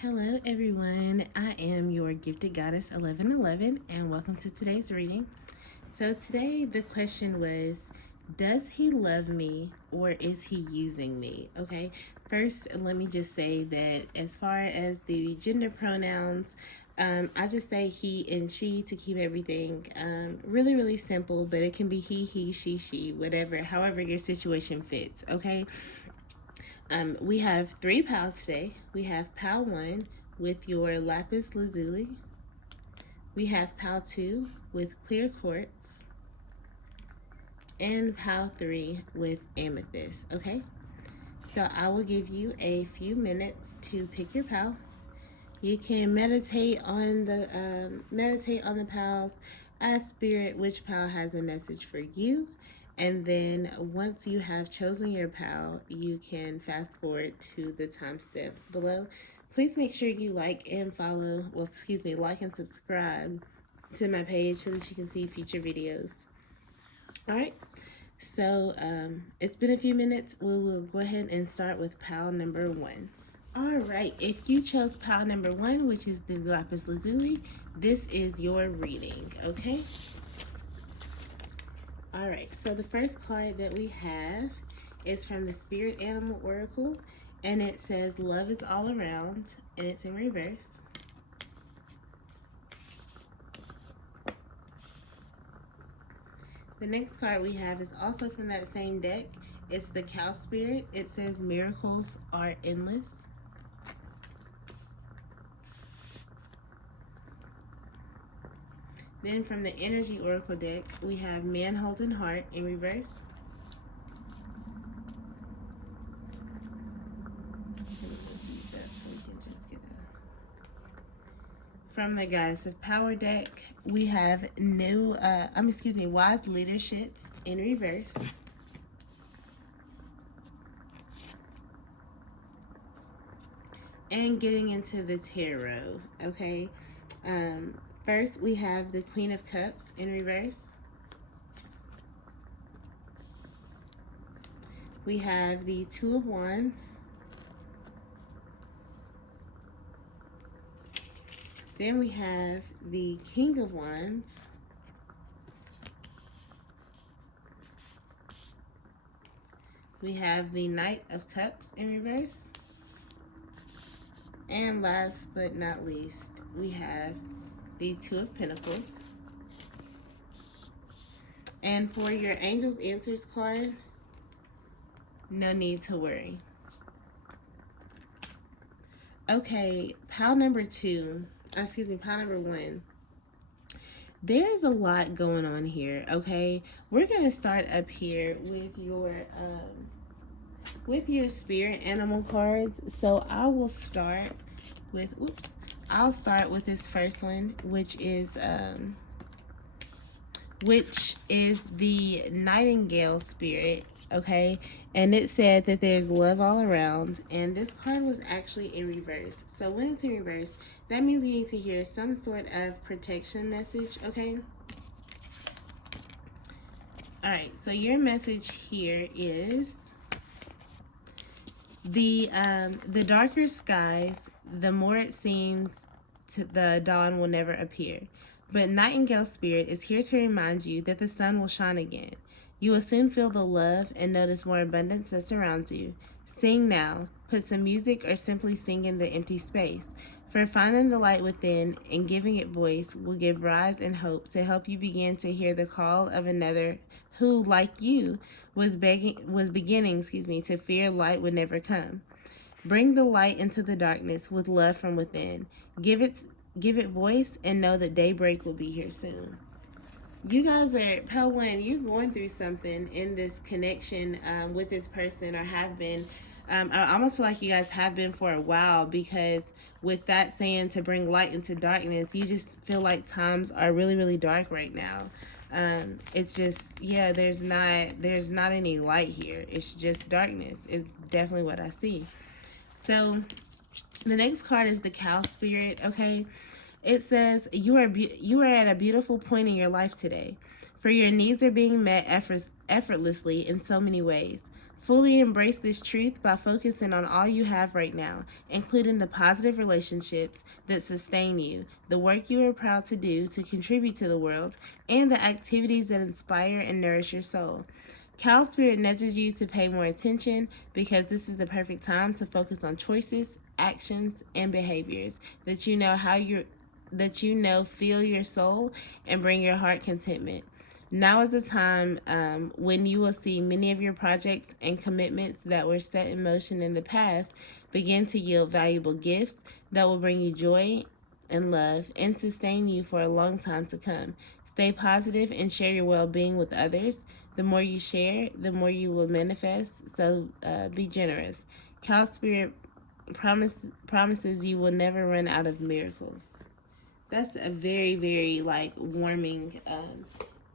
Hello, everyone. I am your gifted goddess 1111, and welcome to today's reading. So, today the question was, does he love me or is he using me? Okay, first, let me just say that as far as the gender pronouns, I just say he and she to keep everything really, really simple, but it can be he, she, whatever, however your situation fits. Okay, we have three pals today. We have pal 1 with your lapis lazuli. We have pal 2 with clear quartz. And pal 3 with amethyst. Okay? So I will give you a few minutes to pick your pal. You can meditate on the pals, ask spirit which pal has a message for you, and then once you have chosen your pal, you can fast forward to the timestamps below. Please make sure you like and subscribe to my page so that you can see future videos. All right. So it's been a few minutes. We will go ahead and start with pal number 1. All right, if you chose pile number 1, which is the lapis lazuli, this is your reading, okay? All right, so the first card that we have is from the Spirit Animal Oracle, and it says love is all around, and it's in reverse. The next card we have is also from that same deck. It's the Cow Spirit. It says miracles are endless. Then from the Energy Oracle deck, we have Man Holding Heart in reverse. From the Goddess of Power deck, we have Wise Leadership in reverse. And getting into the tarot, okay? First, we have the Queen of Cups in reverse. We have the Two of Wands. Then we have the King of Wands. We have the Knight of Cups in reverse. And last but not least, we have the Two of Pentacles. And for your Angels Answers card, no need to worry. Okay, pile number 1. There's a lot going on here, okay? We're going to start up here with your spirit animal cards. So I will start with this first one, which is the Nightingale Spirit, okay? And it said that there's love all around, and this card was actually in reverse. So when it's in reverse, that means you need to hear some sort of protection message, okay? All right, so your message here is the darker skies, the more it seems the dawn will never appear. But Nightingale Spirit is here to remind you that the sun will shine again. You will soon feel the love and notice more abundance that surrounds you. Sing now. Put some music or simply sing in the empty space. For finding the light within and giving it voice will give rise and hope to help you begin to hear the call of another who, like you, was beginning to fear light would never come. Bring the light into the darkness with love from within. Give it voice and know that daybreak will be here soon. You guys are, pal 1, you're going through something in this connection with this person, or have been. I almost feel like you guys have been for a while, because with that saying to bring light into darkness, you just feel like times are really, really dark right now. It's just, yeah, there's not any light here. It's just darkness. It's definitely what I see. So the next card is the Cow Spirit, okay? It says, you are at a beautiful point in your life today, for your needs are being met effortlessly in so many ways. Fully embrace this truth by focusing on all you have right now, including the positive relationships that sustain you, the work you are proud to do to contribute to the world, and the activities that inspire and nourish your soul. Cow Spirit nudges you to pay more attention because this is the perfect time to focus on choices, actions, and behaviors that you know fill your soul and bring your heart contentment. Now is the time when you will see many of your projects and commitments that were set in motion in the past begin to yield valuable gifts that will bring you joy and love and sustain you for a long time to come. Stay positive and share your well being with others. The more you share, the more you will manifest. So be generous. Cow Spirit promises you will never run out of miracles. That's a very, very like warming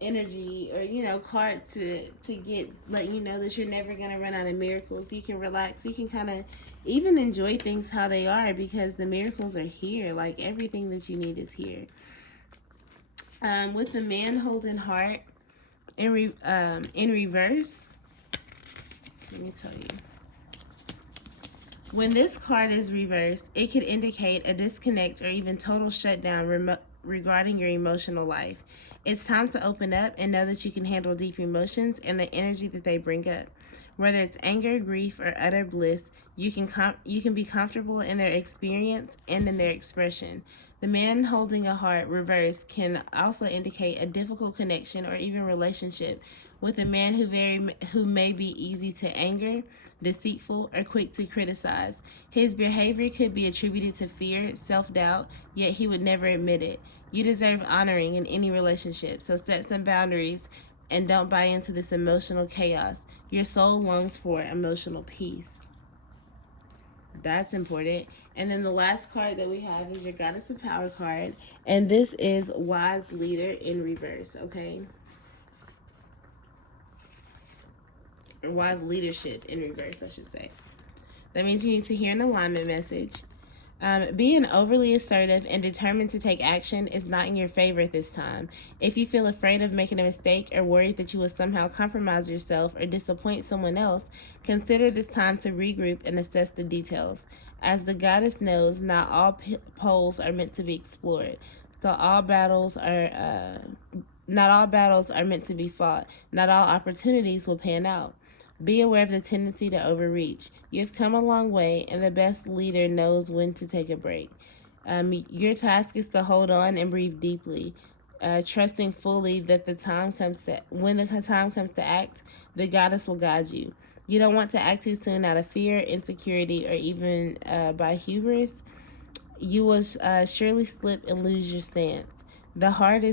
energy, or card to get, let you know that you're never going to run out of miracles. You can relax, you can kind of even enjoy things how they are, because the miracles are here. Like everything that you need is here. With the man holding heart in reverse, let me tell you, when this card is reversed, it could indicate a disconnect or even total shutdown regarding your emotional life. It's time to open up and know that you can handle deep emotions and the energy that they bring up. Whether it's anger, grief, or utter bliss, you can be comfortable in their experience and in their expression. The man holding a heart reversed can also indicate a difficult connection or even relationship with a man who may be easy to anger, deceitful, or quick to criticize. His behavior could be attributed to fear, self-doubt, yet he would never admit it. You deserve honoring in any relationship, so set some boundaries and don't buy into this emotional chaos. Your soul longs for emotional peace. That's important. And then the last card that we have is your Goddess of Power card. And this is Wise Leader in reverse, okay? Or Wise Leadership in reverse, I should say. That means you need to hear an alignment message. Being overly assertive and determined to take action is not in your favor at this time. If you feel afraid of making a mistake or worried that you will somehow compromise yourself or disappoint someone else, consider this time to regroup and assess the details. As the goddess knows, not all poles are meant to be explored. So not all battles are meant to be fought. Not all opportunities will pan out. Be aware of the tendency to overreach. You've come a long way, and the best leader knows when to take a break. Your task is to hold on and breathe deeply, trusting fully that when the time comes to act, the goddess will guide you. You don't want to act too soon out of fear, insecurity, or even by hubris. You will surely slip and lose your stance. The heart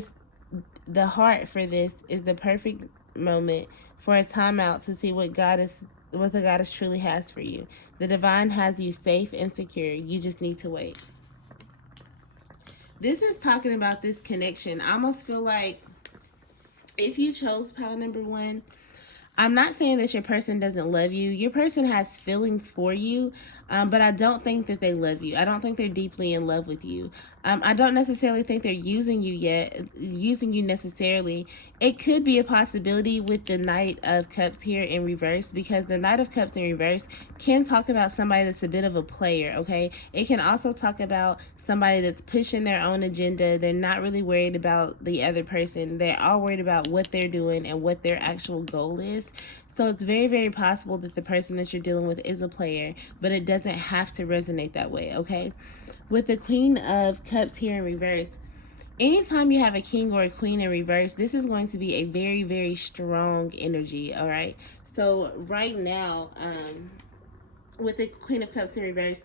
for this is the perfect moment for a timeout to see what the goddess truly has for you. The divine has you safe and secure. You just need to wait. This is talking about this connection. I almost feel like if you chose pile number 1, I'm not saying that your person doesn't love you. Your person has feelings for you, but I don't think that they love you. I don't think they're deeply in love with you. I don't necessarily think they're using you necessarily. It could be a possibility with the Knight of Cups here in reverse, because the Knight of Cups in reverse can talk about somebody that's a bit of a player, okay? It can also talk about somebody that's pushing their own agenda. They're not really worried about the other person. They're all worried about what they're doing and what their actual goal is. So it's very, very possible that the person that you're dealing with is a player, but it doesn't have to resonate that way, okay? With the Queen of Cups here in reverse, anytime you have a king or a queen in reverse, this is going to be a very, very strong energy, all right? So right now, with the Queen of Cups in reverse,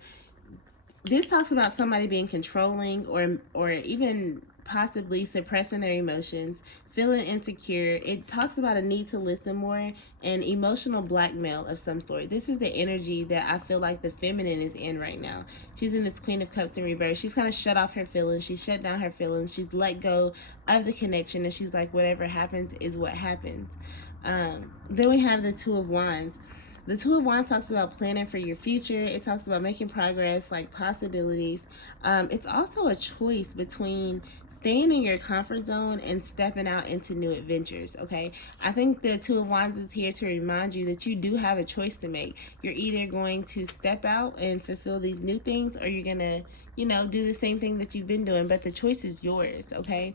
this talks about somebody being controlling or even possibly suppressing their emotions, feeling insecure. It talks about a need to listen more and emotional blackmail of some sort. This is the energy that I feel like the feminine is in right now. She's in this Queen of Cups in reverse. She's kind of shut off her feelings. She's shut down her feelings. She's let go of the connection, and she's like, whatever happens is what happens. Then we have the Two of Wands. The Two of Wands talks about planning for your future. It talks about making progress, like possibilities. It's also a choice between staying in your comfort zone and stepping out into new adventures, okay? I think the Two of Wands is here to remind you that you do have a choice to make. You're either going to step out and fulfill these new things, or you're going to, you know, do the same thing that you've been doing, but the choice is yours, okay?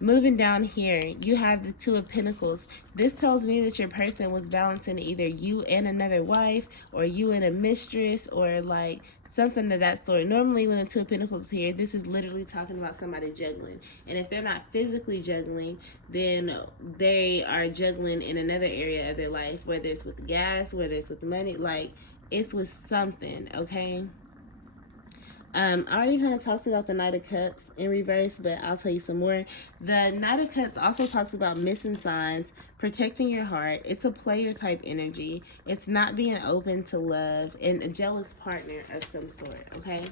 Moving down here, you have the Two of Pentacles. This tells me that your person was balancing either you and another wife, or you and a mistress, or like something of that sort. Normally when the Two of Pentacles is here, this is literally talking about somebody juggling. And if they're not physically juggling, then they are juggling in another area of their life, whether it's with gas, whether it's with money, like it's with something, okay? I already kind of talked about the Knight of Cups in reverse, but I'll tell you some more. The Knight of Cups also talks about missing signs, protecting your heart. It's a player type energy. It's not being open to love, and a jealous partner of some sort, okay?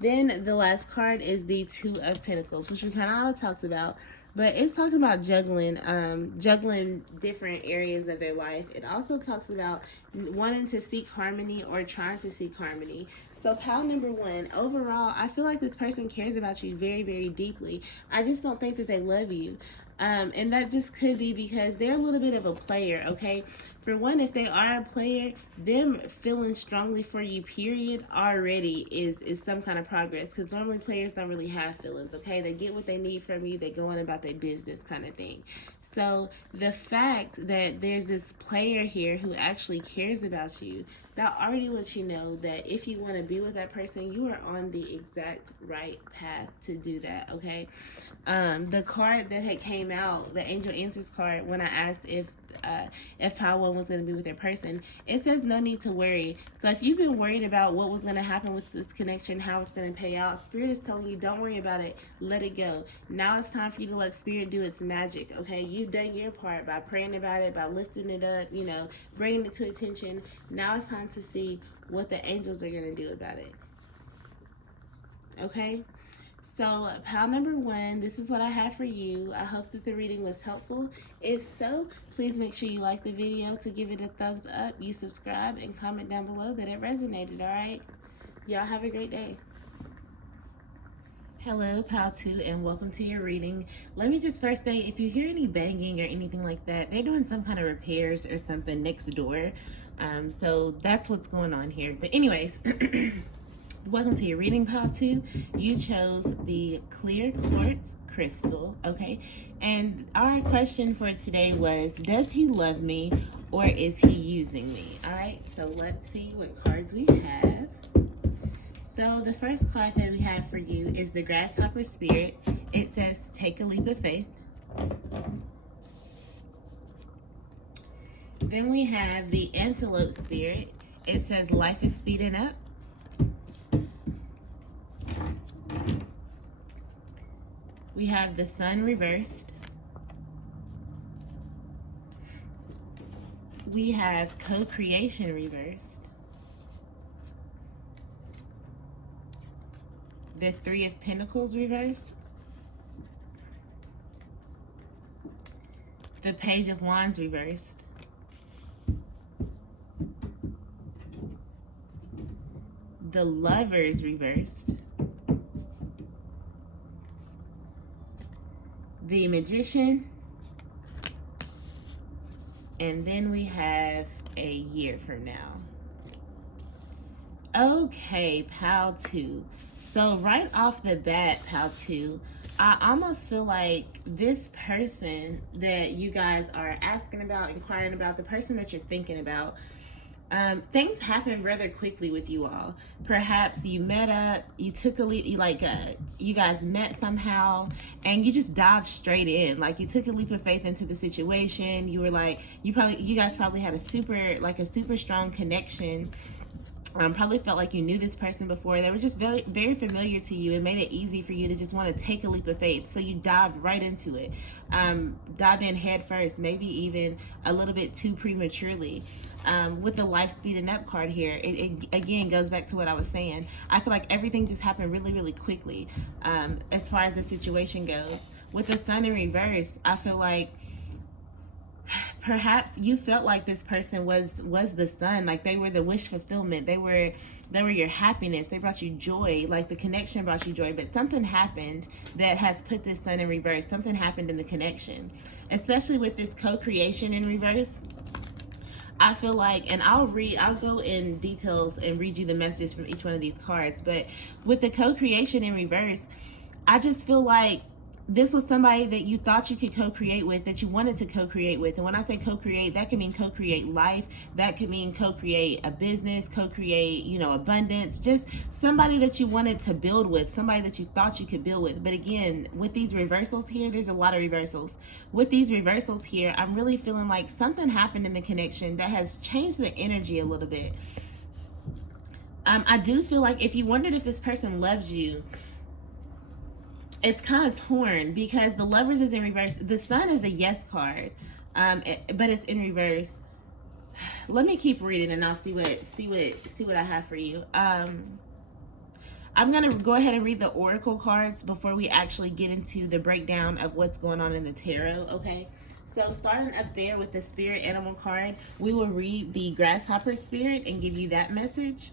Then the last card is the Two of Pentacles, which we kind of all talked about. But it's talking about juggling different areas of their life. It also talks about wanting to seek harmony or trying to seek harmony. So pile number one, overall, I feel like this person cares about you very, very deeply. I just don't think that they love you. And that just could be because they're a little bit of a player, okay? For one, if they are a player, them feeling strongly for you, period, already is some kind of progress. Because normally players don't really have feelings, okay? They get what they need from you. They go on about their business kind of thing. So the fact that there's this player here who actually cares about you, that already lets you know that if you want to be with that person, you are on the exact right path to do that, okay? The card that had came out, the Angel Answers card, when I asked if pile one was going to be with their person, it says no need to worry. So if you've been worried about what was going to happen with this connection, how it's going to pay out, Spirit is telling you don't worry about it, let it go. Now it's time for you to let Spirit do its magic, okay? You've done your part by praying about it, by lifting it up, you know, bringing it to attention. Now it's time to see what the angels are going to do about it, okay? So pile number one, this is what I have for you. I hope that the reading was helpful. If so, please make sure you like the video, to give it a thumbs up, you subscribe, and comment down below that it resonated, all right? Y'all have a great day. Hello, pile two, and welcome to your reading. Let me just first say, if you hear any banging or anything like that, they're doing some kind of repairs or something next door. So that's what's going on here. But anyways, welcome to your reading, pile two. You chose the clear quartz crystal, okay? And our question for today was, does he love me or is he using me? All right, so let's see what cards we have. So the first card that we have for you is the Grasshopper Spirit. It says, take a leap of faith. Then we have the Antelope Spirit. It says, life is speeding up. We have the Sun reversed. We have co-creation reversed. The Three of Pentacles reversed. The Page of Wands reversed. The Lovers reversed. The Magician. And then we have a year from now. Okay, pile two. So right off the bat, pile two, I almost feel like this person that you guys are asking about, inquiring about, the person that you're thinking about, things happen rather quickly with you all. Perhaps you met up, you took a leap, you guys met somehow, and you just dived straight in. Like, you took a leap of faith into the situation. You were like, you guys probably had a super strong connection. Probably felt like you knew this person before. They were just very, very familiar to you. It made it easy for you to just want to take a leap of faith. So you dived right into it. Dived in head first, maybe even a little bit too prematurely. With the life speeding up card here, it again goes back to what I was saying. I feel like everything just happened really, really quickly as far as the situation goes. With the Sun in reverse, I feel like perhaps you felt like this person was the sun, like they were the wish fulfillment, they were your happiness, they brought you joy, like the connection brought you joy, but something happened that has put this sun in reverse. Something happened in the connection, especially with this co-creation in reverse. I feel like, and I'll go in details and read you the messages from each one of these cards, but with the co-creation in reverse, I just feel like this was somebody that you thought you could co-create with, that you wanted to co-create with. And when I say co-create, that can mean co-create life, that could mean co-create a business, co-create, abundance, just somebody that you wanted to build with, somebody that you thought you could build with. But again, with these reversals here, there's a lot of reversals. With these reversals here, I'm really feeling like something happened in the connection that has changed the energy a little bit. I do feel like if you wondered if this person loves you, it's kind of torn because the Lovers is in reverse. The Sun is a yes card, but it's in reverse. Let me keep reading and I'll see what I have for you. I'm gonna go ahead and read the oracle cards before we actually get into the breakdown of what's going on in the tarot. Okay. So starting up there with the spirit animal card, we will read the grasshopper spirit and give you that message.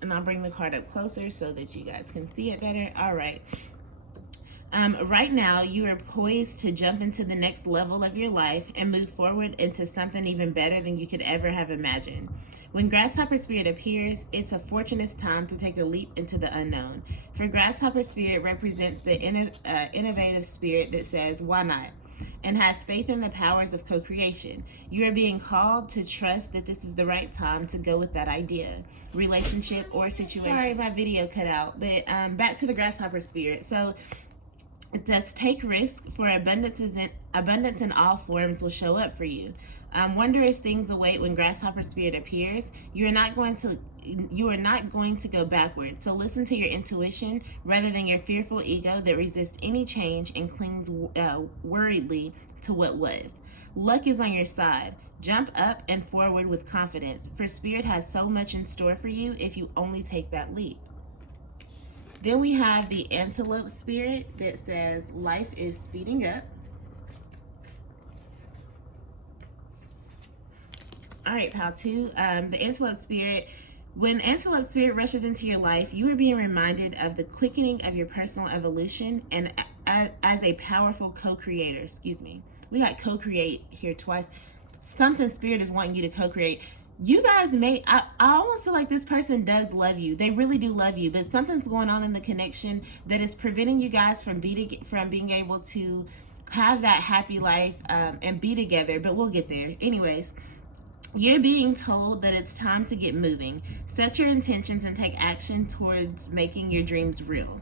And I'll bring the card up closer so that you guys can see it better. All right. Right now, you are poised to jump into the next level of your life and move forward into something even better than you could ever have imagined. When Grasshopper Spirit appears, it's a fortunate time to take a leap into the unknown. For Grasshopper Spirit represents the innovative spirit that says, why not? And has faith in the powers of co-creation. You are being called to trust that this is the right time to go with that idea, relationship, or situation. Sorry, my video cut out, but back to the grasshopper spirit. So it does take risk, for abundance in all forms will show up for you. Wondrous things await when grasshopper spirit appears. You are not going to go backwards. So listen to your intuition rather than your fearful ego that resists any change and clings worriedly to what was. Luck is on your side. Jump up and forward with confidence, for spirit has so much in store for you if you only take that leap. Then we have the antelope spirit that says life is speeding up. All right, pal two. The antelope spirit. When antelope spirit rushes into your life, you are being reminded of the quickening of your personal evolution and as a powerful co-creator. Excuse me. We got co-create here twice. Something spirit is wanting you to co-create. You guys I almost feel like this person does love you. They really do love you, but something's going on in the connection that is preventing you guys from being able to have that happy life and be together. But we'll get there. Anyways, you're being told that it's time to get moving. Set your intentions and take action towards making your dreams real.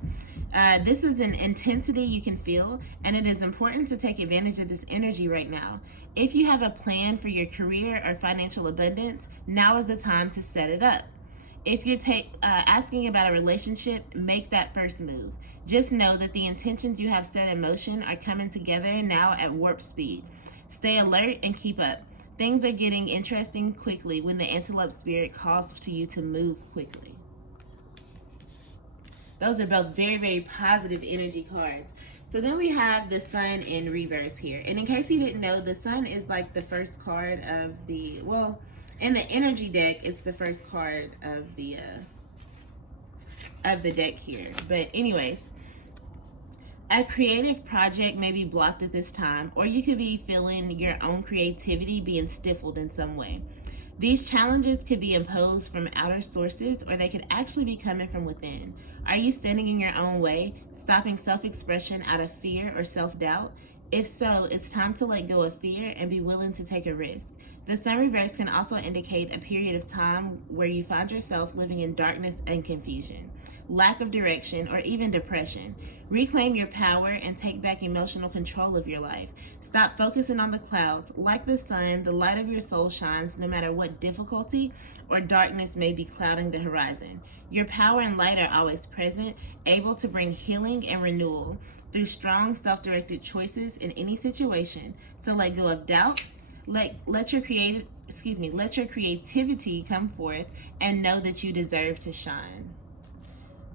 This is an intensity you can feel, and it is important to take advantage of this energy right now. If you have a plan for your career or financial abundance, now is the time to set it up. If you're asking about a relationship, make that first move. Just know that the intentions you have set in motion are coming together now at warp speed. Stay alert and keep up. Things are getting interesting quickly when the antelope spirit calls to you to move quickly. Those are both very, very positive energy cards. So then we have the sun in reverse here. And in case you didn't know, the sun is like the first card of the, well, in the energy deck, it's the first card of the deck here. But anyways, a creative project may be blocked at this time, or you could be feeling your own creativity being stifled in some way. These challenges could be imposed from outer sources, or they could actually be coming from within. Are you standing in your own way, stopping self-expression out of fear or self-doubt? If so, it's time to let go of fear and be willing to take a risk. The sun reverse can also indicate a period of time where you find yourself living in darkness and confusion, lack of direction, or even depression. Reclaim your power and take back emotional control of your life. Stop focusing on the clouds. Like the sun, the light of your soul shines no matter what difficulty or darkness may be clouding the horizon. Your power and light are always present, able to bring healing and renewal through strong self-directed choices in any situation. So let go of doubt. Let your creativity come forth and know that you deserve to shine.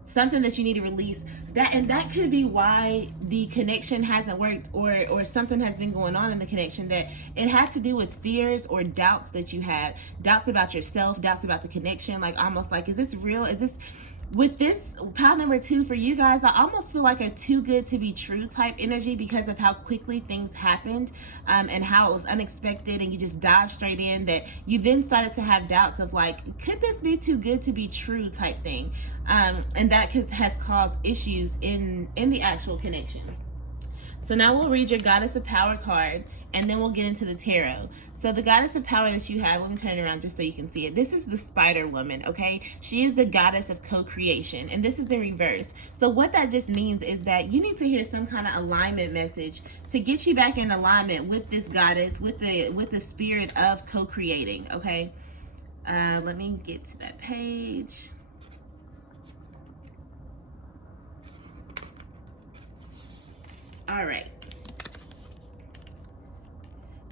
something that you need to release. That could be why the connection hasn't worked, or something has been going on in the connection, that it had to do with fears or doubts that you had, doubts about yourself, doubts about the connection, like almost like, is this real, is this, with this pile number 2 for you guys, I almost feel like a too good to be true type energy, because of how quickly things happened, and how it was unexpected, and you just dived straight in, that you then started to have doubts of like, could this be too good to be true type thing, and that has caused issues in the actual connection. So now we'll read your Goddess of Power card, and then we'll get into the tarot. So the Goddess of Power that you have, let me turn it around just so you can see it. This is the Spider Woman, okay? She is the Goddess of Co-Creation, and this is in reverse. So what that just means is that you need to hear some kind of alignment message to get you back in alignment with this goddess, with the spirit of co-creating, okay? Let me get to that page. All right.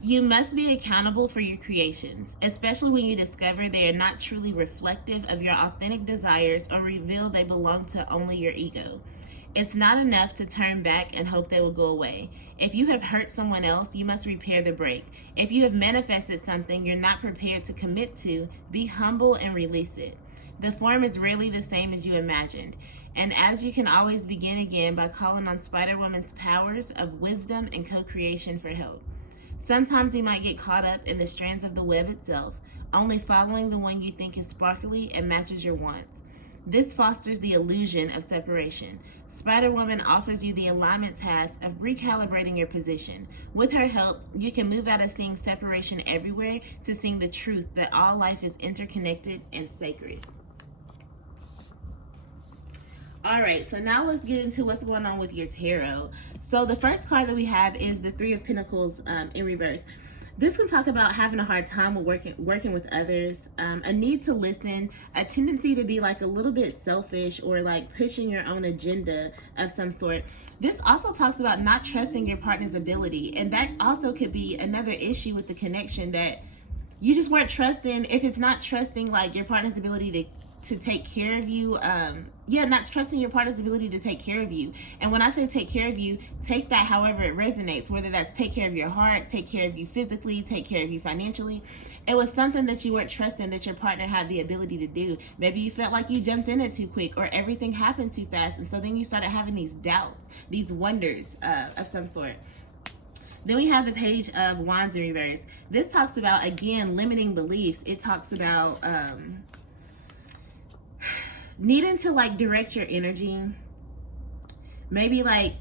You must be accountable for your creations, especially when you discover they are not truly reflective of your authentic desires or reveal they belong to only your ego. It's not enough to turn back and hope they will go away. If you have hurt someone else, you must repair the break. If you have manifested something you're not prepared to commit to, be humble and release it. The form is rarely the same as you imagined. And as you can always begin again by calling on Spider Woman's powers of wisdom and co-creation for help. Sometimes you might get caught up in the strands of the web itself, only following the one you think is sparkly and matches your wants. This fosters the illusion of separation. Spider Woman offers you the alignment task of recalibrating your position. With her help, you can move out of seeing separation everywhere to seeing the truth that all life is interconnected and sacred. All right, so now let's get into what's going on with your tarot. So the first card that we have is the Three of Pentacles in reverse. This can talk about having a hard time with working with others, a need to listen, a tendency to be like a little bit selfish, or like pushing your own agenda of some sort. This also talks about not trusting your partner's ability, and that also could be another issue with the connection, that you just weren't trusting. If it's not trusting like your partner's ability to take care of you, not trusting your partner's ability to take care of you. And when I say take care of you, take that however it resonates, whether that's take care of your heart, take care of you physically, take care of you financially. It was something that you weren't trusting that your partner had the ability to do. Maybe you felt like you jumped in it too quick, or everything happened too fast, and so then you started having these doubts, these wonders of some sort. Then we have the Page of Wands in reverse. This talks about, again, limiting beliefs. It talks about needing to like direct your energy. Maybe like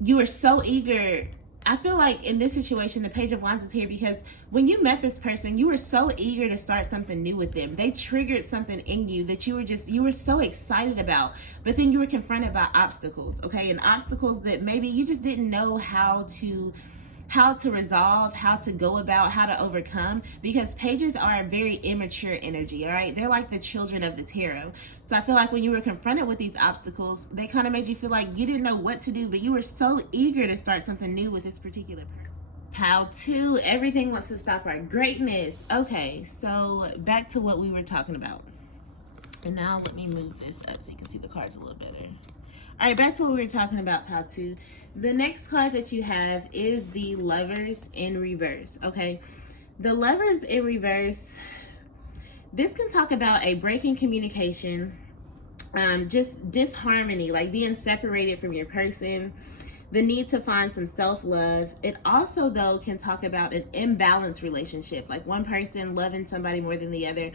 you were so eager. I feel like in this situation, the Page of Wands is here because when you met this person, you were so eager to start something new with them. They triggered something in you that you were so excited about, but then you were confronted by obstacles, okay? And obstacles that maybe you just didn't know how to resolve, how to go about, how to overcome, because pages are a very immature energy, all right? They're like the children of the tarot. So I feel like when you were confronted with these obstacles, they kind of made you feel like you didn't know what to do, but you were so eager to start something new with this particular person. Pile 2, everything wants to stop our greatness. Okay, so back to what we were talking about. And now let me move this up so you can see the cards a little better. All right, back to what we were talking about, Pile 2. The next card that you have is the Lovers in reverse, okay? The Lovers in reverse, this can talk about a break in communication, just disharmony, like being separated from your person, the need to find some self-love. It also, though, can talk about an imbalanced relationship, like one person loving somebody more than the other.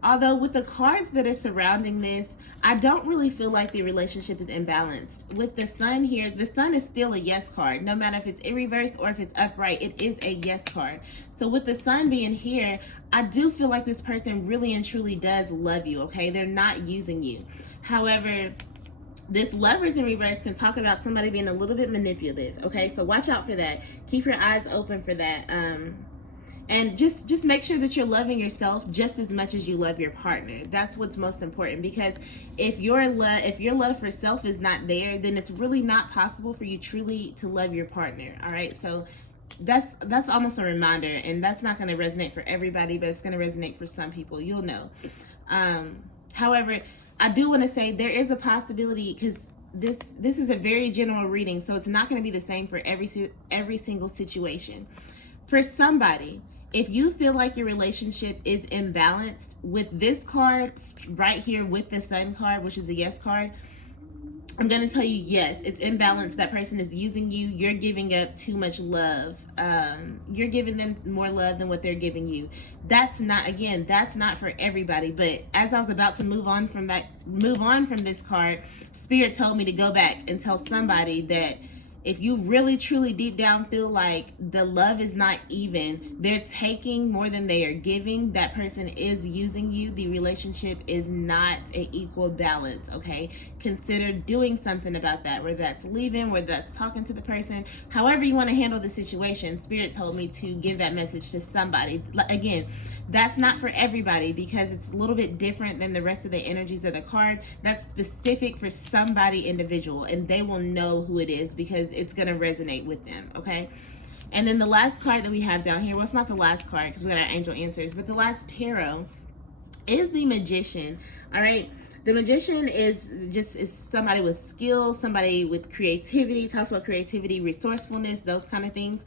Although with the cards that are surrounding this, I don't really feel like the relationship is imbalanced. With the Sun here, the Sun is still a yes card. No matter if it's in reverse or if it's upright, it is a yes card. So with the Sun being here, I do feel like this person really and truly does love you, okay? They're not using you. However, this Lovers in reverse can talk about somebody being a little bit manipulative, okay? So watch out for that. Keep your eyes open for that. And just make sure that you're loving yourself just as much as you love your partner. That's what's most important, because if your love for self is not there, then it's really not possible for you truly to love your partner. All right, so that's almost a reminder, and that's not going to resonate for everybody, but it's going to resonate for some people. You'll know. However, I do want to say there is a possibility, because this is a very general reading, so it's not going to be the same for every single situation. For somebody, if you feel like your relationship is imbalanced, with this card right here with the Sun card, which is a yes card, I'm going to tell you, yes, it's imbalanced. That person is using you. You're giving up too much love. You're giving them more love than what they're giving you. That's not, again, that's not for everybody. But as I was about to move on from this card, Spirit told me to go back and tell somebody that if you really truly deep down feel like the love is not even, they're taking more than they are giving, that person is using you, the relationship is not an equal balance, okay? Consider doing something about that, whether that's leaving, whether that's talking to the person, however you want to handle the situation. Spirit told me to give that message to somebody. Again, that's not for everybody, because it's a little bit different than the rest of the energies of the card. That's specific for somebody individual, and they will know who it is because it's going to resonate with them, okay? And then the last card that we have down here, well, it's not the last card because we got our angel answers, but the last tarot is the Magician, all right? The Magician is somebody with skills, somebody with creativity, talks about creativity, resourcefulness, those kind of things.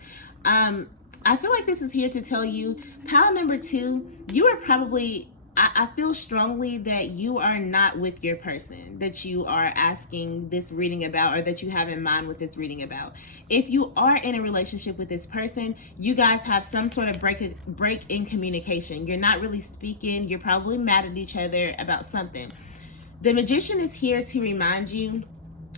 I feel like this is here to tell you, pile number 2, you are probably, I feel strongly that you are not with your person that you are asking this reading about, or that you have in mind with this reading about. If you are in a relationship with this person, you guys have some sort of break in communication. You're not really speaking. You're probably mad at each other about something. The Magician is here to remind you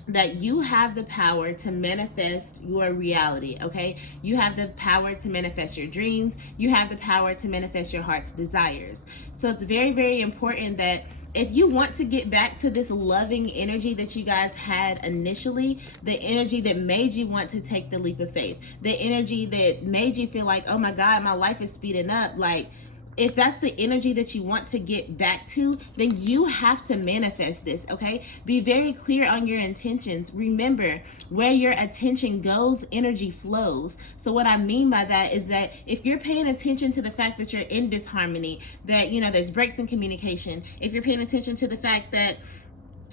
that you have the power to manifest your reality, okay? You have the power to manifest your dreams. You have the power to manifest your heart's desires. So it's very, very important that if you want to get back to this loving energy that you guys had initially, the energy that made you want to take the leap of faith, the energy that made you feel like, oh my God, my life is speeding up, like, if that's the energy that you want to get back to, then you have to manifest this, okay? Be very clear on your intentions. Remember, where your attention goes, energy flows. So what I mean by that is that if you're paying attention to the fact that you're in disharmony, that, you know, there's breaks in communication, if you're paying attention to the fact that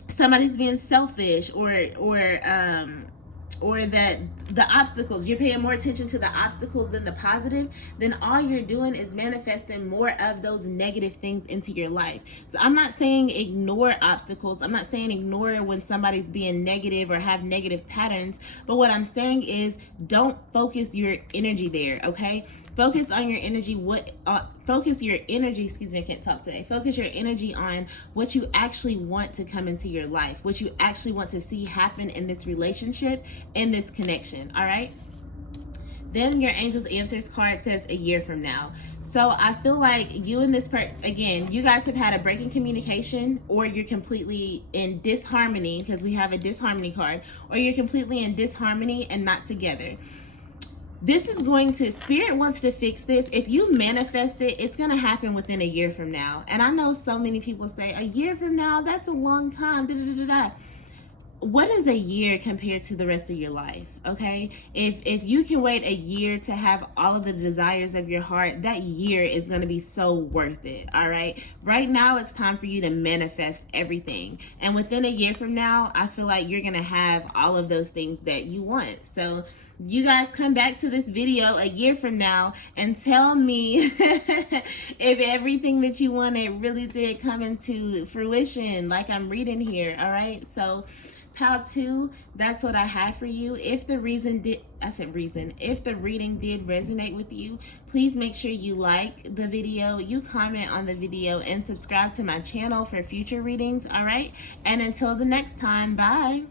somebody's being selfish, or that the obstacles, you're paying more attention to the obstacles than the positive, then all you're doing is manifesting more of those negative things into your life. So I'm not saying ignore obstacles. I'm not saying ignore when somebody's being negative or have negative patterns. But what I'm saying is don't focus your energy there, okay? Focus on your energy. Focus your energy, excuse me, I can't talk today. Focus your energy on what you actually want to come into your life, what you actually want to see happen in this relationship, in this connection, all right? Then your Angel's Answers card says a year from now. So I feel like you and this person, again, you guys have had a break in communication, or you're completely in disharmony, because we have a disharmony card, or you're completely in disharmony and not together. This is going to, Spirit wants to fix this. If you manifest it, it's going to happen within a year from now. And I know so many people say, a year from now, that's a long time. What is a year compared to the rest of your life, okay? If you can wait a year to have all of the desires of your heart, that year is going to be so worth it, all right? Right now, it's time for you to manifest everything. And within a year from now, I feel like you're going to have all of those things that you want. So you guys come back to this video a year from now and tell me if everything that you wanted really did come into fruition, like I'm reading here, all right? So pile 2, that's what I had for you. If the if the reading did resonate with you, please make sure you like the video, you comment on the video, and subscribe to my channel for future readings, all right? And until the next time, bye.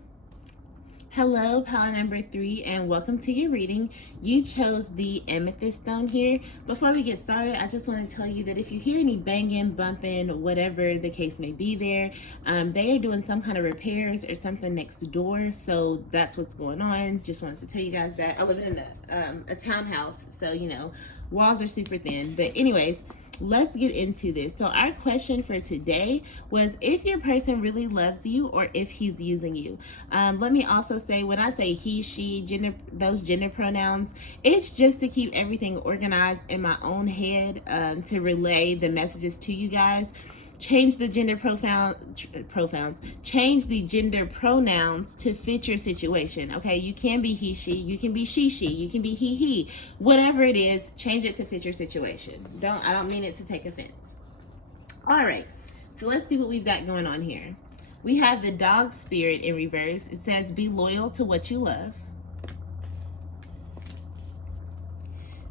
Hello, pile number 3, and welcome to your reading. You chose the amethyst stone here. Before we get started, I just want to tell you that if you hear any banging, bumping, whatever the case may be there, they are doing some kind of repairs or something next door, so that's what's going on. Just wanted to tell you guys that. I live in a townhouse, so, you know, walls are super thin. But anyways, let's get into this. So our question for today was if your person really loves you or if he's using you. Let me also say, when I say he, she, gender, those gender pronouns, it's just to keep everything organized in my own head, to relay the messages to you guys. Change the gender change the gender pronouns to fit your situation. Okay, you can be he, she, you can be she, you can be he, whatever it is, change it to fit your situation. I don't mean it to take offense. All right, so let's see what we've got going on here. We have the dog spirit in reverse. It says, be loyal to what you love.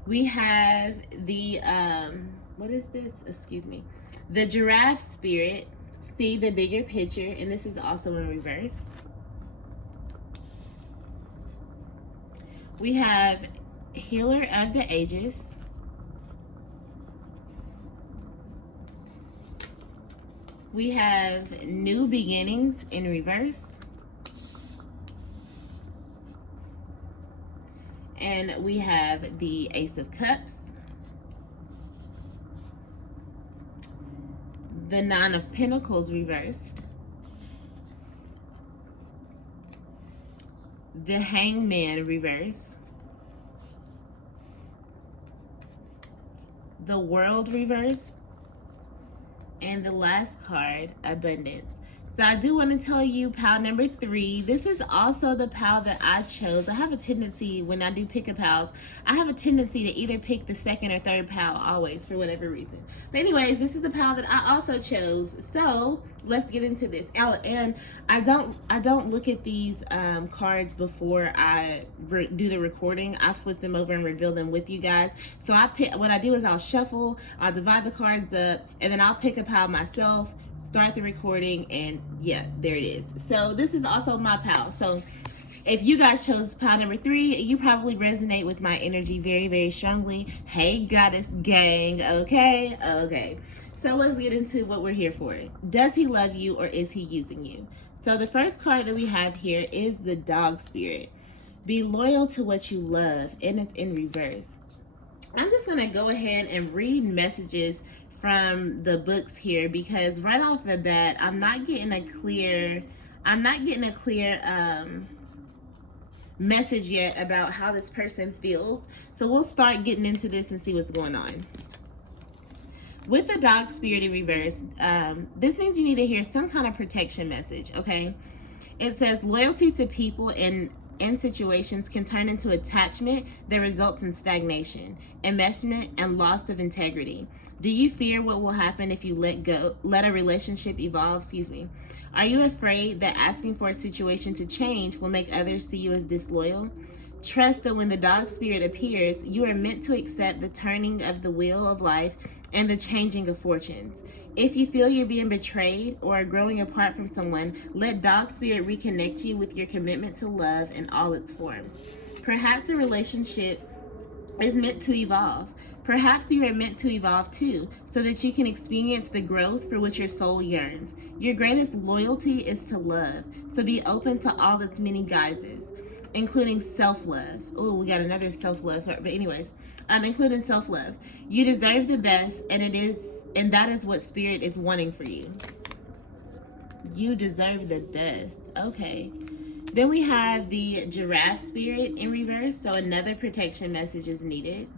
We have the, what is this? Excuse me. The giraffe spirit, see the bigger picture, and this is also in reverse. We have healer of the ages. We have new beginnings in reverse. And we have the Ace of Cups. The Nine of Pentacles reversed. The Hangman reversed. The World reversed. And the last card, Abundance. So I do want to tell you pile number 3. This is also the pile that I chose. I have a tendency when I do pick a piles, I have a tendency to either pick the second or third pile always for whatever reason. But anyways, this is the pile that I also chose. So let's get into this. Oh, and I don't look at these cards before I do the recording. I flip them over and reveal them with you guys. So what I do is I'll shuffle, I'll divide the cards up, and then I'll pick a pile myself, start the recording, and yeah, there it is. So this is also my pile. So if you guys chose pile number 3, you probably resonate with my energy very, very strongly. Hey, goddess gang. Okay. So let's get into what we're here for. Does he love you or is he using you? So the first card that we have here is the dog spirit. Be loyal to what you love, and it's in reverse. I'm just going to go ahead and read messages from the books here, because right off the bat, I'm not getting a clear message yet about how this person feels. So we'll start getting into this and see what's going on. With the dog spirit in reverse, this means you need to hear some kind of protection message, okay? It says loyalty to people and situations can turn into attachment that results in stagnation, enmeshment, and loss of integrity. Do you fear what will happen if you let a relationship evolve? Are you afraid that asking for a situation to change will make others see you as disloyal? Trust that when the dog spirit appears, you are meant to accept the turning of the wheel of life and the changing of fortunes. If you feel you're being betrayed or are growing apart from someone, let dog spirit reconnect you with your commitment to love in all its forms. Perhaps a relationship is meant to evolve. Perhaps you are meant to evolve too, so that you can experience the growth for which your soul yearns. Your greatest loyalty is to love, so be open to all its many guises, including self-love. Oh, we got another self-love, but anyways, including self-love. You deserve the best, and that is what spirit is wanting for you. You deserve the best. Okay. Then we have the giraffe spirit in reverse, so another protection message is needed.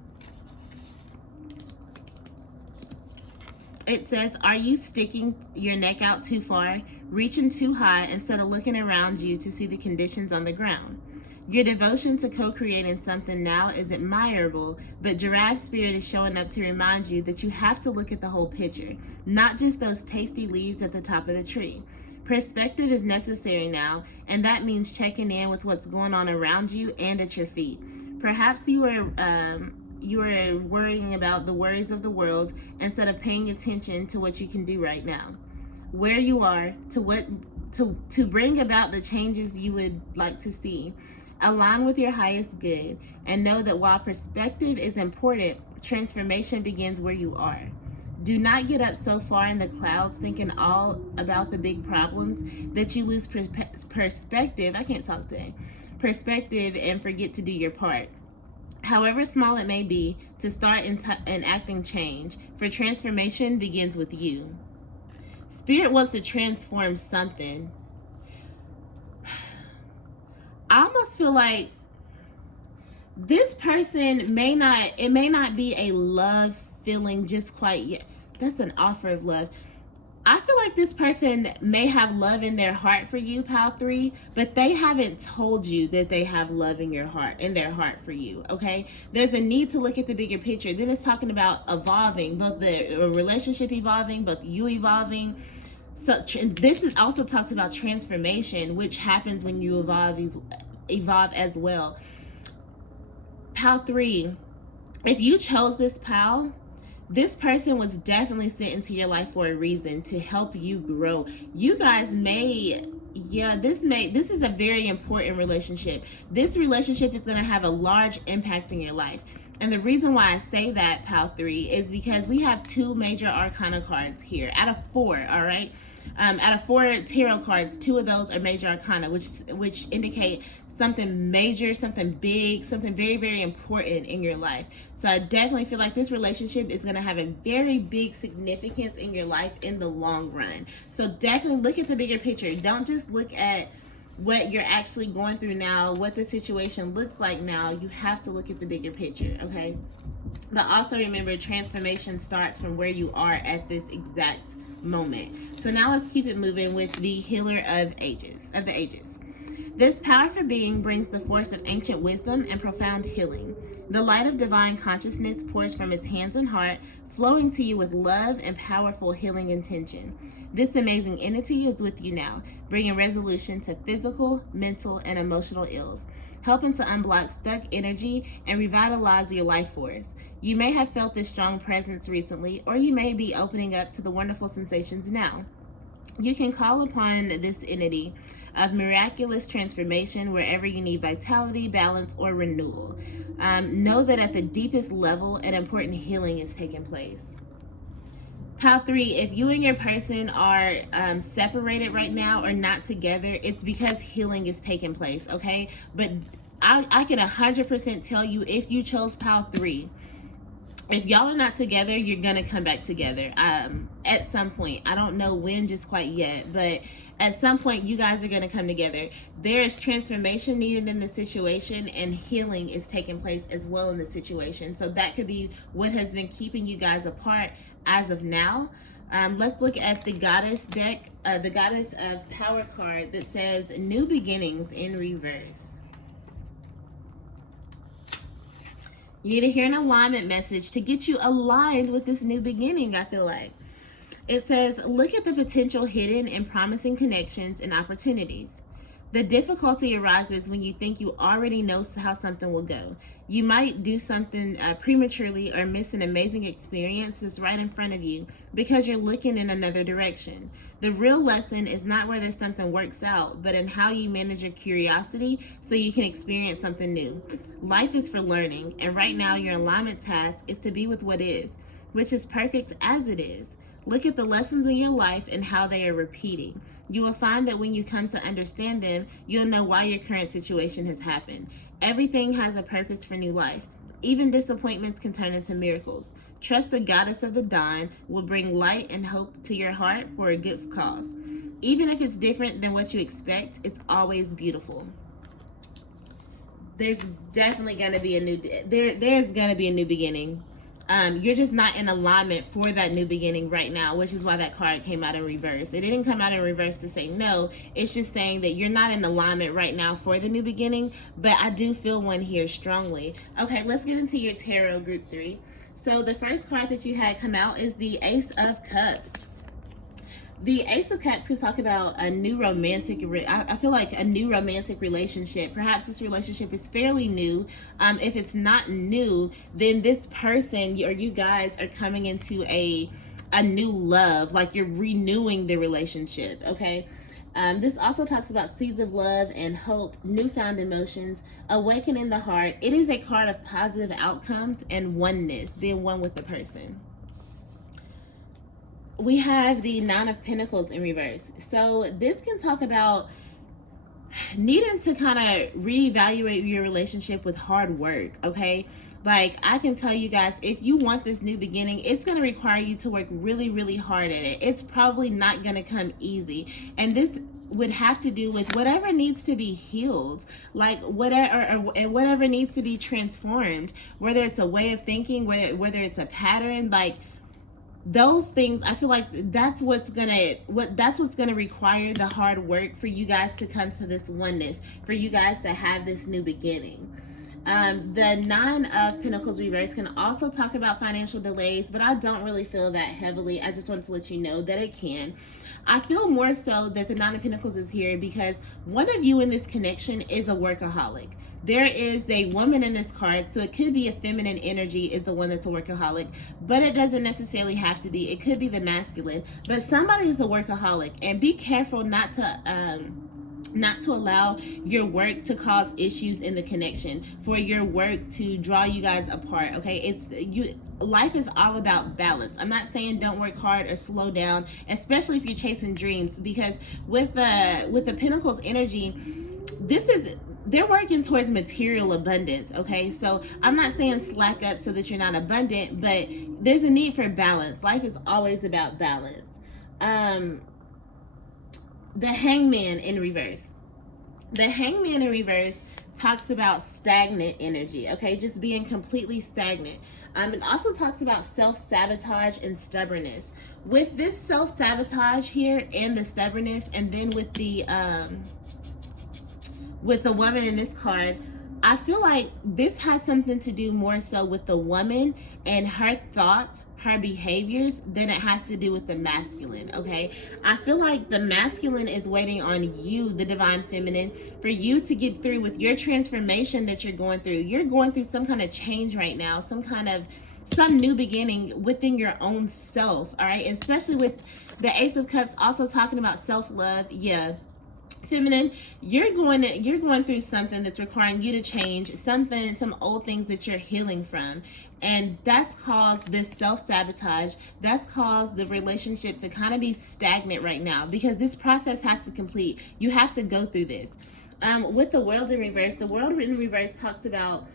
It says, are you sticking your neck out too far, reaching too high instead of looking around you to see the conditions on the ground? Your devotion to co-creating something now is admirable, but giraffe spirit is showing up to remind you that you have to look at the whole picture, not just those tasty leaves at the top of the tree. Perspective is necessary now, and that means checking in with what's going on around you and at your feet. Perhaps you are worrying about the worries of the world instead of paying attention to what you can do right now, where you are, to bring about the changes you would like to see. Align with your highest good and know that while perspective is important, transformation begins where you are. Do not get up so far in the clouds thinking all about the big problems that you lose perspective. I can't talk today. Perspective and forget to do your part. However small it may be, to start enacting change, for transformation begins with you. Spirit wants to transform something. I almost feel like this person may not be a love feeling just quite yet. That's an offer of love. I feel like this person may have love in their heart for you, Pal 3, but they haven't told you that they have love in their heart for you, okay? There's a need to look at the bigger picture. Then it's talking about evolving, both the relationship evolving, both you evolving. So this is also talks about transformation, which happens when you evolve as well. Pal 3, if you chose this pal, this person was definitely sent into your life for a reason, to help you grow. You guys may, this is a very important relationship. This relationship is going to have a large impact in your life. And the reason why I say that, Pal 3, is because we have 2 major arcana cards here out of 4, all right? Out of 4 tarot cards, 2 of those are major arcana, which indicate something major, something big, something very, very important in your life. So I definitely feel like this relationship is going to have a very big significance in your life in the long run. So definitely look at the bigger picture. Don't just look at what you're actually going through now, what the situation looks like now. You have to look at the bigger picture, okay? But also remember, transformation starts from where you are at this exact moment. So now let's keep it moving with the healer of the ages. This powerful being brings the force of ancient wisdom and profound healing. The light of divine consciousness pours from his hands and heart, flowing to you with love and powerful healing intention. This amazing entity is with you now, bringing resolution to physical, mental, and emotional ills, helping to unblock stuck energy and revitalize your life force. You may have felt this strong presence recently, or you may be opening up to the wonderful sensations now. You can call upon this entity of miraculous transformation wherever you need vitality, balance, or renewal. Know that at the deepest level, an important healing is taking place. Pal 3, if you and your person are separated right now or not together, it's because healing is taking place, okay? But I can 100% tell you, if you chose Pal 3, if y'all are not together, you're gonna come back together at some point. I don't know when just quite yet, but at some point you guys are gonna come together. There is transformation needed in the situation, and healing is taking place as well in the situation. So that could be what has been keeping you guys apart as of now. Let's look at the Goddess deck, the Goddess of Power card that says New Beginnings in reverse. You need to hear an alignment message to get you aligned with this new beginning, I feel like. It says, look at the potential hidden and promising connections and opportunities. The difficulty arises when you think you already know how something will go. You might do something prematurely or miss an amazing experience that's right in front of you because you're looking in another direction. The real lesson is not whether something works out, but in how you manage your curiosity so you can experience something new. Life is for learning, and right now your alignment task is to be with what is, which is perfect as it is. Look at the lessons in your life and how they are repeating. You will find that when you come to understand them, you'll know why your current situation has happened. Everything has a purpose for new life. Even disappointments can turn into miracles. Trust the Goddess of the Dawn will bring light and hope to your heart for a good cause. Even if it's different than what you expect, it's always beautiful. There's definitely going to be a new, there's going to be a new beginning. You're just not in alignment for that new beginning right now, which is why that card came out in reverse. It didn't come out in reverse to say no. It's just saying that you're not in alignment right now for the new beginning, but I do feel one here strongly. Okay, let's get into your tarot group 3. So the first card that you had come out is the Ace of Cups. The Ace of Cups can talk about a new romantic, I feel like a new romantic relationship. Perhaps this relationship is fairly new. If it's not new, then this person or you guys are coming into a new love, like you're renewing the relationship, okay? This also talks about seeds of love and hope, newfound emotions, awakening the heart. It is a card of positive outcomes and oneness, being one with the person. We have the Nine of Pentacles in reverse. So this can talk about needing to kind of reevaluate your relationship with hard work, okay? Like, I can tell you guys, if you want this new beginning, it's going to require you to work really, really hard at it. It's probably not going to come easy. And this would have to do with whatever needs to be healed, like whatever needs to be transformed, whether it's a way of thinking, whether it's a pattern, like those things, I feel like that's what's gonna require the hard work for you guys to come to this oneness, for you guys to have this new beginning. The Nine of Pentacles reverse can also talk about financial delays, but I don't really feel that heavily. I just wanted to let you know that it can. I feel more so that the Nine of Pentacles is here because one of you in this connection is a workaholic. There is a woman in this card, so it could be a feminine energy is the one that's a workaholic, but it doesn't necessarily have to be. It could be the masculine, but somebody is a workaholic, and be careful not to allow your work to cause issues in the connection, for your work to draw you guys apart. Okay, life is all about balance. I'm not saying don't work hard or slow down, especially if you're chasing dreams, because with the Pentacles energy, they're working towards material abundance. Okay, so I'm not saying slack up so that you're not abundant, but there's a need for balance. Life is always about balance. The Hangman in reverse. The Hangman in reverse talks about stagnant energy, okay? Just being completely stagnant. It also talks about self-sabotage and stubbornness. With this self-sabotage here and the stubbornness, and then with the woman in this card, I feel like this has something to do more so with the woman and her thoughts, her behaviors, than it has to do with the masculine, okay? I feel like the masculine is waiting on you, the divine feminine, for you to get through with your transformation that you're going through. You're going through some kind of change right now, some new beginning within your own self, all right? Especially with the Ace of Cups also talking about self-love. Yeah, feminine, you're going through something that's requiring you to change some old things that you're healing from, and that's caused this self-sabotage. That's caused the relationship to kind of be stagnant right now, because this process has to complete. You have to go through this. With the World in reverse, the World in reverse talks about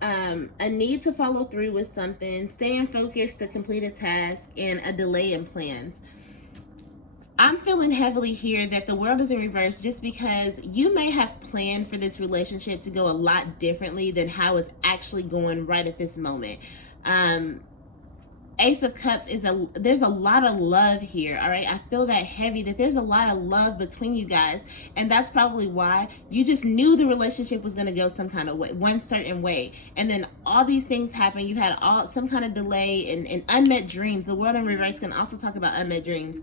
a need to follow through with something, staying focused to complete a task, and a delay in plans. I'm feeling heavily here that the World is in reverse just because you may have planned for this relationship to go a lot differently than how it's actually going right at this moment. Ace of Cups there's a lot of love here, all right? I feel that heavy, that there's a lot of love between you guys, and that's probably why you just knew the relationship was going to go some kind of way, one certain way, and then all these things happen. You had some kind of delay and unmet dreams. The World in reverse can also talk about unmet dreams.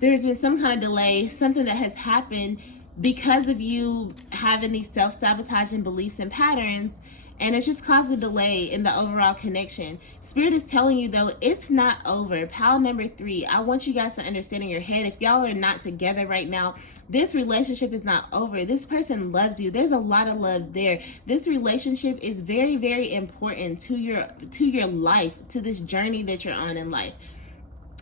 There's been some kind of delay, something that has happened because of you having these self-sabotaging beliefs and patterns, and it's just caused a delay in the overall connection. Spirit is telling you, though, it's not over. Pile number 3, I want you guys to understand in your head, if y'all are not together right now, this relationship is not over. This person loves you. There's a lot of love there. This relationship is very, very important to your life, to this journey that you're on in life.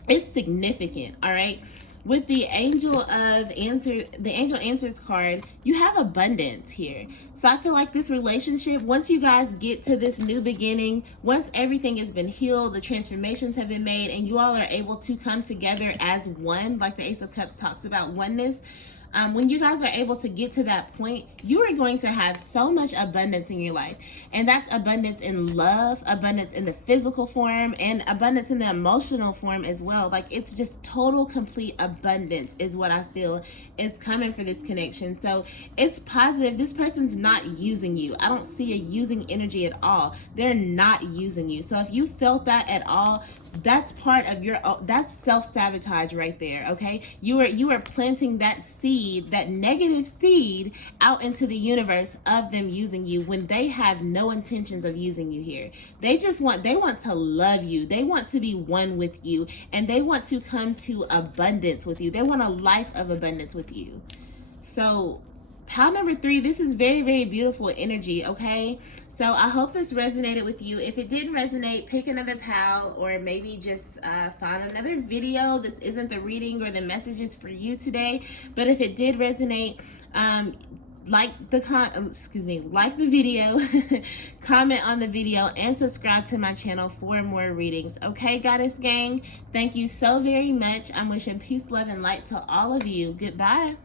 It's significant, all right? With the Angel Answers card, you have abundance here. So I feel like this relationship, once you guys get to this new beginning, once everything has been healed, the transformations have been made, and you all are able to come together as one, like the Ace of Cups talks about oneness, when you guys are able to get to that point, you are going to have so much abundance in your life. And that's abundance in love, abundance in the physical form, and abundance in the emotional form as well. Like, it's just total, complete abundance is what I feel is coming for this connection. So it's positive. This person's not using you. I don't see a using energy at all. They're not using you. So if you felt that at all, that's part of that's self-sabotage right there. Okay, you are planting that seed, that negative seed, out into the universe of them using you when they have no intentions of using you here. They want to love you. They want to be one with you, and they want to come to abundance with you. They want a life of abundance with you. So pile number 3, this is very, very beautiful energy, okay? So I hope this resonated with you. If it didn't resonate, pick another pal, or maybe just find another video. This isn't the reading or the messages for you today, but if it did resonate, like the video, comment on the video, and subscribe to my channel for more readings. Okay, Goddess Gang, thank you so very much. I'm wishing peace, love, and light to all of you. Goodbye.